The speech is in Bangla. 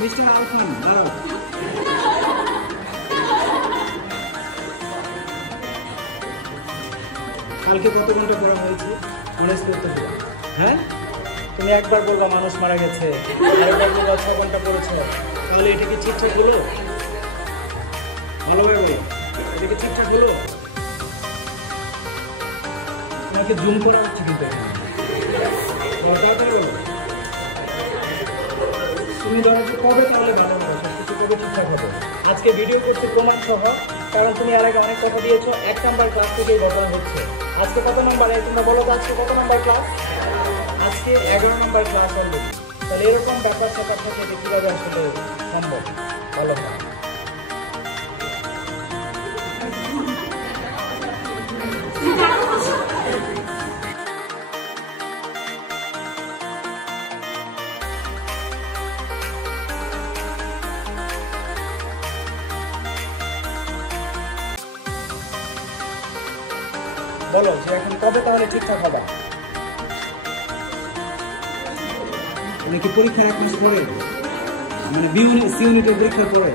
মিস্টার আলফান দাঁড়াও। কালকে কত ঘন্টা পড়া হয়েছে মনে করতে হবে। হ্যাঁ, তুমি একবার বলবা মানুষ মারা গেছে, আরেকবার বলবা 6 ঘন্টা পড়েছো, তাহলে এটা কি ঠিকঠাক হলো? ভালোভাবে বলো, এটা কি ঠিকঠাক হলো? তোমাকে জুম করা হচ্ছে কিন্তু তুমি ধরো যে কবে তাহলে ভালো হবে, সবকিছু কবে ঠিকঠাক হবে? আজকে ভিডিও করতে প্রমাণ সহ, কারণ তুমি এর আগে অনেক কথা দিয়েছো। 1 নাম্বার ক্লাস থেকেই ঘটনা হচ্ছে। আজকে কত নাম্বারে তোমরা বলো তো, আজকে কত নাম্বার ক্লাস? আজকে 11 নাম্বার ক্লাস অলরেডি। তাহলে এরকম ব্যাপার স্যাপার থাকে যে কীভাবে আসলে সম্ভব? ভালো হয় বলো যে এখন কবে তাহলে ঠিকঠাক হবে? মানে কি পরীক্ষা 1 মাস পরে, মানে বি ইউনিট সি ইউনিটের পরীক্ষার পরে?